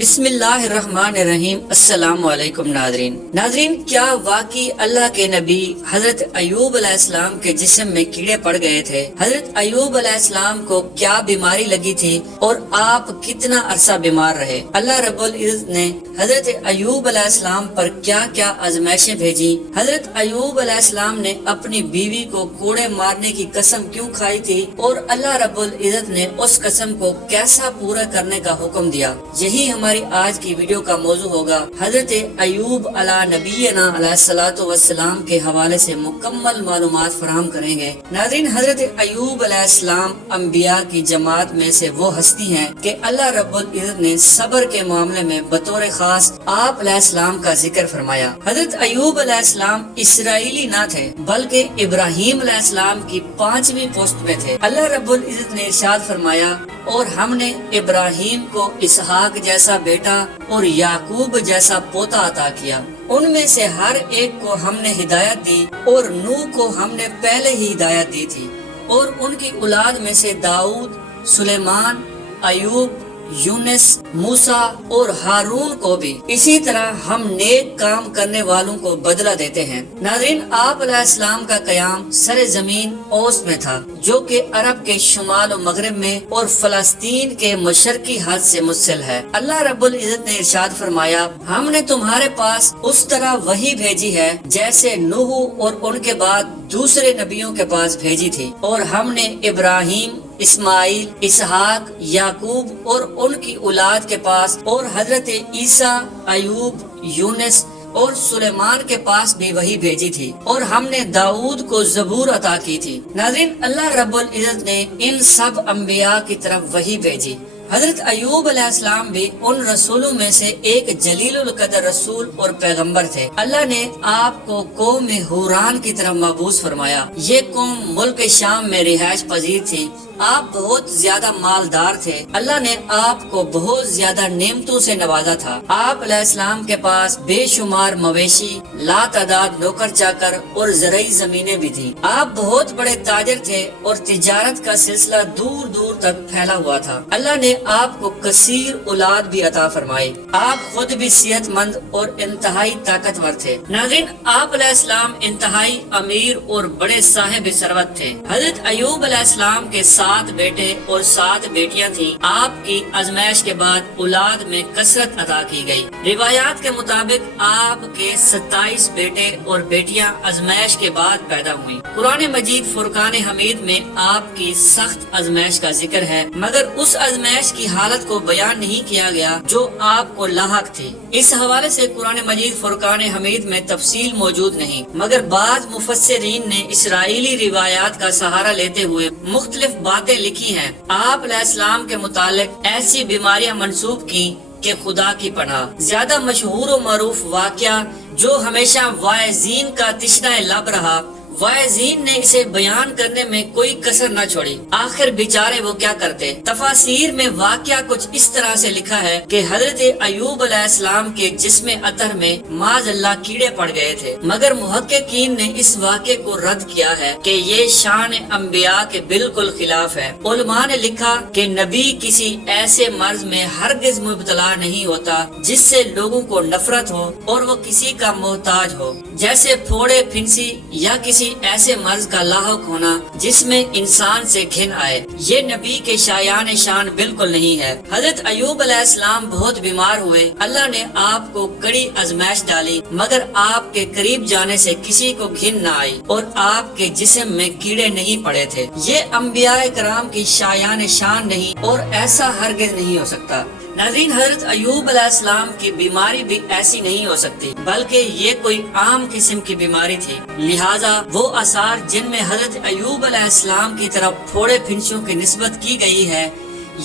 بسم اللہ الرحمن الرحیم۔ السلام علیکم ناظرین، کیا واقعی اللہ کے نبی حضرت ایوب علیہ السلام کے جسم میں کیڑے پڑ گئے تھے؟ حضرت ایوب علیہ السلام کو کیا بیماری لگی تھی اور آپ کتنا عرصہ بیمار رہے؟ اللہ رب العزت نے حضرت ایوب علیہ السلام پر کیا کیا آزمائشیں بھیجی؟ حضرت ایوب علیہ السلام نے اپنی بیوی کو کوڑے مارنے کی قسم کیوں کھائی تھی اور اللہ رب العزت نے اس قسم کو کیسا پورا کرنے کا حکم دیا؟ یہی ہماری آج کی ویڈیو کا موضوع ہوگا۔ حضرت ایوب علیہ نبینا علیہ الصلوۃ والسلام کے حوالے سے مکمل معلومات فراہم کریں گے۔ ناظرین، حضرت ایوب علیہ السلام انبیاء کی جماعت میں سے وہ ہستی ہیں کہ اللہ رب العزت نے صبر کے معاملے میں بطور خاص آپ علیہ السلام کا ذکر فرمایا۔ حضرت ایوب علیہ السلام اسرائیلی نہ تھے بلکہ ابراہیم علیہ السلام کی 5ویں پوسٹ میں تھے۔ اللہ رب العزت نے ارشاد فرمایا، اور ہم نے ابراہیم کو اسحاق جیسا بیٹا اور یعقوب جیسا پوتا عطا کیا۔ ان میں سے ہر ایک کو ہم نے ہدایت دی اور نوح کو ہم نے پہلے ہی ہدایت دی تھی، اور ان کی اولاد میں سے داؤد، سلیمان، ایوب، یونس، موسیٰ اور ہارون کو بھی اسی طرح ہم نیک کام کرنے والوں کو بدلہ دیتے ہیں۔ ناظرین، آپ علیہ السلام کا قیام سر زمین اوس میں تھا، جو کہ عرب کے شمال و مغرب میں اور فلسطین کے مشرقی حد سے متصل ہے۔ اللہ رب العزت نے ارشاد فرمایا، ہم نے تمہارے پاس اس طرح وحی بھیجی ہے جیسے نوح اور ان کے بعد دوسرے نبیوں کے پاس بھیجی تھی، اور ہم نے ابراہیم، اسماعیل، اسحاق، یعقوب اور ان کی اولاد کے پاس اور حضرت عیسیٰ، ایوب، یونس اور سلیمان کے پاس بھی وہی بھیجی تھی، اور ہم نے داؤد کو زبور عطا کی تھی۔ ناظرین، اللہ رب العزت نے ان سب انبیاء کی طرف وہی بھیجی۔ حضرت ایوب علیہ السلام بھی ان رسولوں میں سے ایک جلیل القدر رسول اور پیغمبر تھے۔ اللہ نے آپ کو قوم حوران کی طرف مبعوث فرمایا۔ یہ قوم ملک شام میں رہائش پذیر تھی۔ آپ بہت زیادہ مالدار تھے۔ اللہ نے آپ کو بہت زیادہ نعمتوں سے نوازا تھا۔ آپ علیہ السلام کے پاس بے شمار مویشی، لا تعداد نوکر چاکر اور زرعی زمینیں بھی تھیں۔ آپ بہت بڑے تاجر تھے اور تجارت کا سلسلہ دور دور تک پھیلا ہوا تھا۔ اللہ نے آپ کو کثیر اولاد بھی عطا فرمائی۔ آپ خود بھی صحت مند اور انتہائی طاقتور تھے۔ ناظرین، آپ علیہ السلام انتہائی امیر اور بڑے صاحب ثروت تھے۔ حضرت ایوب علیہ السلام کے 7 بیٹے اور 7 بیٹیاں تھیں۔ آپ کی آزمائش کے بعد اولاد میں کثرت عطا کی گئی۔ روایات کے مطابق آپ کے 27 بیٹے اور بیٹیاں آزمائش کے بعد پیدا ہوئیں۔ قرآن مجید فرقان حمید میں آپ کی سخت آزمائش کا ذکر ہے، مگر اس آزمائش کی حالت کو بیان نہیں کیا گیا جو آپ کو لاحق تھی۔ اس حوالے سے قرآن مجید فرقان حمید میں تفصیل موجود نہیں، مگر بعض مفسرین نے اسرائیلی روایات کا سہارا لیتے ہوئے مختلف باتیں لکھی ہیں۔ آپ علیہ السلام کے متعلق ایسی بیماریاں منسوب کی کہ خدا کی پناہ۔ زیادہ مشہور و معروف واقعہ جو ہمیشہ واعظین کا تشنہ لب رہا، واعظین نے اسے بیان کرنے میں کوئی کسر نہ چھوڑی۔ آخر بیچارے وہ کیا کرتے؟ تفاسیر میں واقعہ کچھ اس طرح سے لکھا ہے کہ حضرت ایوب علیہ السلام کے جسم اطہر میں معاذ اللہ کیڑے پڑ گئے تھے، مگر محققین نے اس واقعے کو رد کیا ہے کہ یہ شان انبیاء کے بالکل خلاف ہے۔ علماء نے لکھا کہ نبی کسی ایسے مرض میں ہرگز مبتلا نہیں ہوتا جس سے لوگوں کو نفرت ہو اور وہ کسی کا محتاج ہو، جیسے پھوڑے، پھنسی یا کسی ایسے مرض کا لاحق ہونا جس میں انسان سے گھن آئے۔ یہ نبی کے شایان شان بالکل نہیں ہے۔ حضرت ایوب علیہ السلام بہت بیمار ہوئے۔ اللہ نے آپ کو کڑی آزمائش ڈالی، مگر آپ کے قریب جانے سے کسی کو گھن نہ آئی اور آپ کے جسم میں کیڑے نہیں پڑے تھے۔ یہ انبیاء کرام کی شایان شان نہیں اور ایسا ہرگز نہیں ہو سکتا۔ ناظرین، حضرت ایوب علیہ السلام کی بیماری بھی ایسی نہیں ہو سکتی، بلکہ یہ کوئی عام قسم کی بیماری تھی۔ لہٰذا وہ آثار جن میں حضرت ایوب علیہ السلام کی طرف پھوڑے پھنسیوں کی نسبت کی گئی ہے،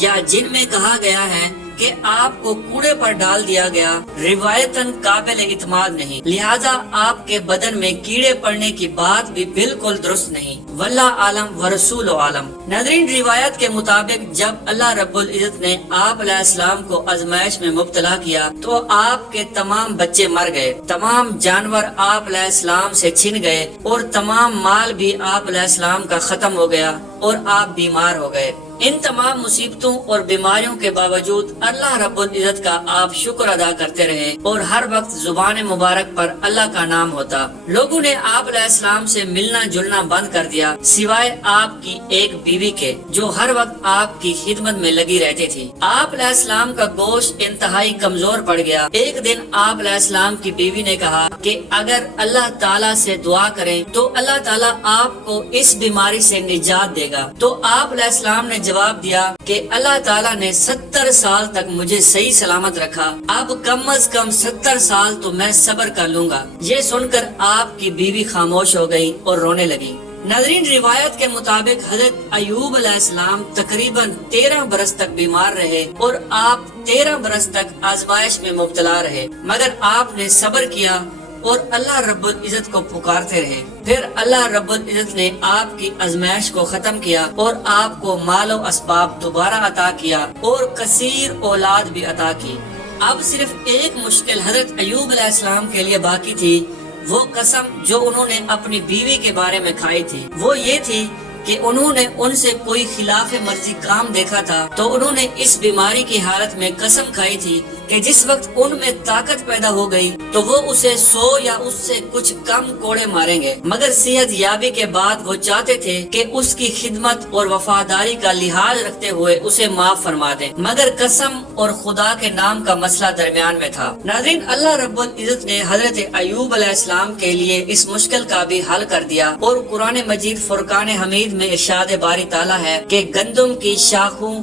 یا جن میں کہا گیا ہے کہ آپ کو کوڑے پر ڈال دیا گیا، روایتاً قابل اعتماد نہیں۔ لہذا آپ کے بدن میں کیڑے پڑنے کی بات بھی بالکل درست نہیں۔ واللہ عالم ورسول عالم۔ ناظرین، روایت کے مطابق جب اللہ رب العزت نے آپ علیہ السلام کو آزمائش میں مبتلا کیا تو آپ کے تمام بچے مر گئے، تمام جانور آپ علیہ السلام سے چھن گئے اور تمام مال بھی آپ علیہ السلام کا ختم ہو گیا اور آپ بیمار ہو گئے۔ ان تمام مصیبتوں اور بیماریوں کے باوجود اللہ رب العزت کا آپ شکر ادا کرتے رہے اور ہر وقت زبان مبارک پر اللہ کا نام ہوتا۔ لوگوں نے آپ علیہ السلام سے ملنا جلنا بند کر دیا سوائے آپ کی ایک بیوی کے جو ہر وقت آپ کی خدمت میں لگی رہتی تھی۔ آپ علیہ السلام کا گوشت انتہائی کمزور پڑ گیا۔ ایک دن آپ علیہ السلام کی بیوی نے کہا کہ اگر اللہ تعالیٰ سے دعا کریں تو اللہ تعالیٰ آپ کو اس بیماری سے نجات دے گا۔ تو آپ علیہ السلام نے جواب دیا کہ اللہ تعالیٰ نے 70 سال تک مجھے صحیح سلامت رکھا، اب کم از کم 70 سال تو میں صبر کر لوں گا۔ یہ سن کر آپ کی بیوی خاموش ہو گئی اور رونے لگی۔ ناظرین، روایت کے مطابق حضرت ایوب علیہ السلام تقریباً 13 برس تک بیمار رہے اور آپ 13 برس تک آزمائش میں مبتلا رہے، مگر آپ نے صبر کیا اور اللہ رب العزت کو پکارتے رہے۔ پھر اللہ رب العزت نے آپ کی آزمائش کو ختم کیا اور آپ کو مال و اسباب دوبارہ عطا کیا اور کثیر اولاد بھی عطا کی۔ اب صرف ایک مشکل حضرت ایوب علیہ السلام کے لیے باقی تھی، وہ قسم جو انہوں نے اپنی بیوی کے بارے میں کھائی تھی، وہ یہ تھی کہ انہوں نے ان سے کوئی خلاف مرضی کام دیکھا تھا تو انہوں نے اس بیماری کی حالت میں قسم کھائی تھی کہ جس وقت ان میں طاقت پیدا ہو گئی تو وہ اسے 100 یا اس سے کچھ کم کوڑے ماریں گے، مگر صحت یابی کے بعد وہ چاہتے تھے کہ اس کی خدمت اور وفاداری کا لحاظ رکھتے ہوئے اسے معاف فرما دیں، مگر قسم اور خدا کے نام کا مسئلہ درمیان میں تھا۔ ناظرین، اللہ رب العزت نے حضرت ایوب علیہ السلام کے لیے اس مشکل کا بھی حل کر دیا اور قرآن مجید فرقان حمید میں ارشاد باری تعالیٰ ہے کہ گندم کی شاخوں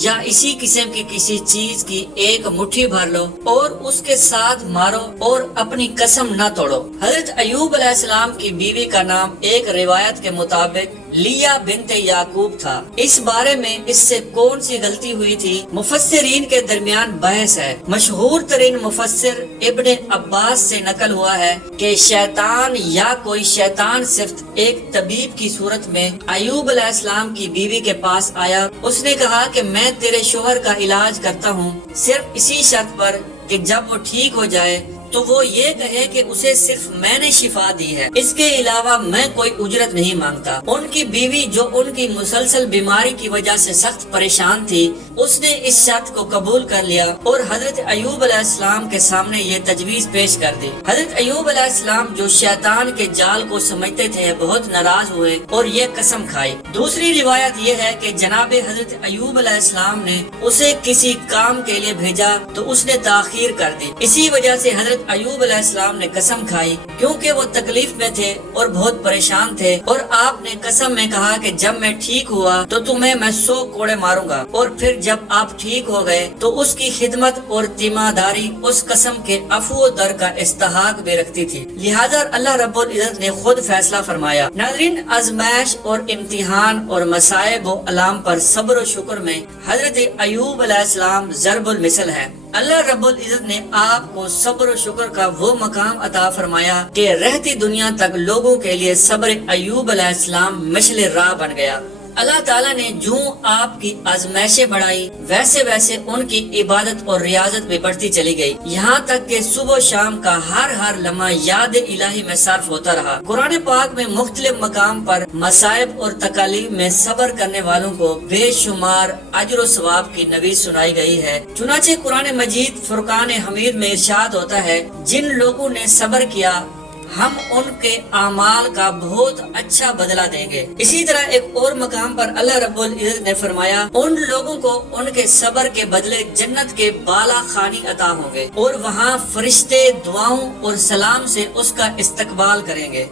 یا اسی قسم کی کسی چیز کی ایک مٹھی بھر لو اور اس کے ساتھ مارو اور اپنی قسم نہ توڑو۔ حضرت ایوب علیہ السلام کی بیوی کا نام ایک روایت کے مطابق لیا بنت یعقوب تھا۔ اس بارے میں اس سے کون سی غلطی ہوئی تھی، مفسرین کے درمیان بحث ہے۔ مشہور ترین مفسر ابن عباس سے نقل ہوا ہے کہ شیطان یا کوئی شیطان صرف ایک طبیب کی صورت میں ایوب علیہ السلام کی بیوی کے پاس آیا۔ اس نے کہا کہ میں تیرے شوہر کا علاج کرتا ہوں صرف اسی شرط پر کہ جب وہ ٹھیک ہو جائے تو وہ یہ کہے کہ اسے صرف میں نے شفا دی ہے، اس کے علاوہ میں کوئی اجرت نہیں مانگتا۔ ان کی بیوی جو ان کی مسلسل بیماری کی وجہ سے سخت پریشان تھی، اس نے اس شرط کو قبول کر لیا اور حضرت ایوب علیہ السلام کے سامنے یہ تجویز پیش کر دی۔ حضرت ایوب علیہ السلام جو شیطان کے جال کو سمجھتے تھے بہت ناراض ہوئے اور یہ قسم کھائی۔ دوسری روایت یہ ہے کہ جناب حضرت ایوب علیہ السلام نے اسے کسی کام کے لیے بھیجا تو اس نے تاخیر کر دی، اسی وجہ سے حضرت ایوب علیہ السلام نے قسم کھائی کیونکہ وہ تکلیف میں تھے اور بہت پریشان تھے، اور آپ نے قسم میں کہا کہ جب میں ٹھیک ہوا تو تمہیں میں 100 کوڑے ماروں گا، اور پھر جب آپ ٹھیک ہو گئے تو اس کی خدمت اور تیمارداری اس قسم کے عفو و در کا استحقاق بھی رکھتی تھی، لہذا اللہ رب العزت نے خود فیصلہ فرمایا۔ ناظرین، آزمائش اور امتحان اور مصائب و الام پر صبر و شکر میں حضرت ایوب علیہ السلام ضرب المثل ہے۔ اللہ رب العزت نے آپ کو صبر و شکر کا وہ مقام عطا فرمایا کہ رہتی دنیا تک لوگوں کے لیے صبر ایوب علیہ السلام مشل راہ بن گیا۔ اللہ تعالیٰ نے جو آپ کی آزمائشیں بڑھائی ویسے ویسے ان کی عبادت اور ریاضت بھی بڑھتی چلی گئی، یہاں تک کہ صبح و شام کا ہر لمحہ یاد الہی میں صرف ہوتا رہا۔ قرآن پاک میں مختلف مقام پر مصائب اور تکالیف میں صبر کرنے والوں کو بے شمار اجر و ثواب کی نوید سنائی گئی ہے۔ چنانچہ قرآن مجید فرقان حمید میں ارشاد ہوتا ہے، جن لوگوں نے صبر کیا ہم ان کے اعمال کا بہت اچھا بدلہ دیں گے۔ اسی طرح ایک اور مقام پر اللہ رب العزت نے فرمایا، ان لوگوں کو ان کے صبر کے بدلے جنت کے بالا خانی عطا ہوں گے اور وہاں فرشتے دعاؤں اور سلام سے اس کا استقبال کریں گے۔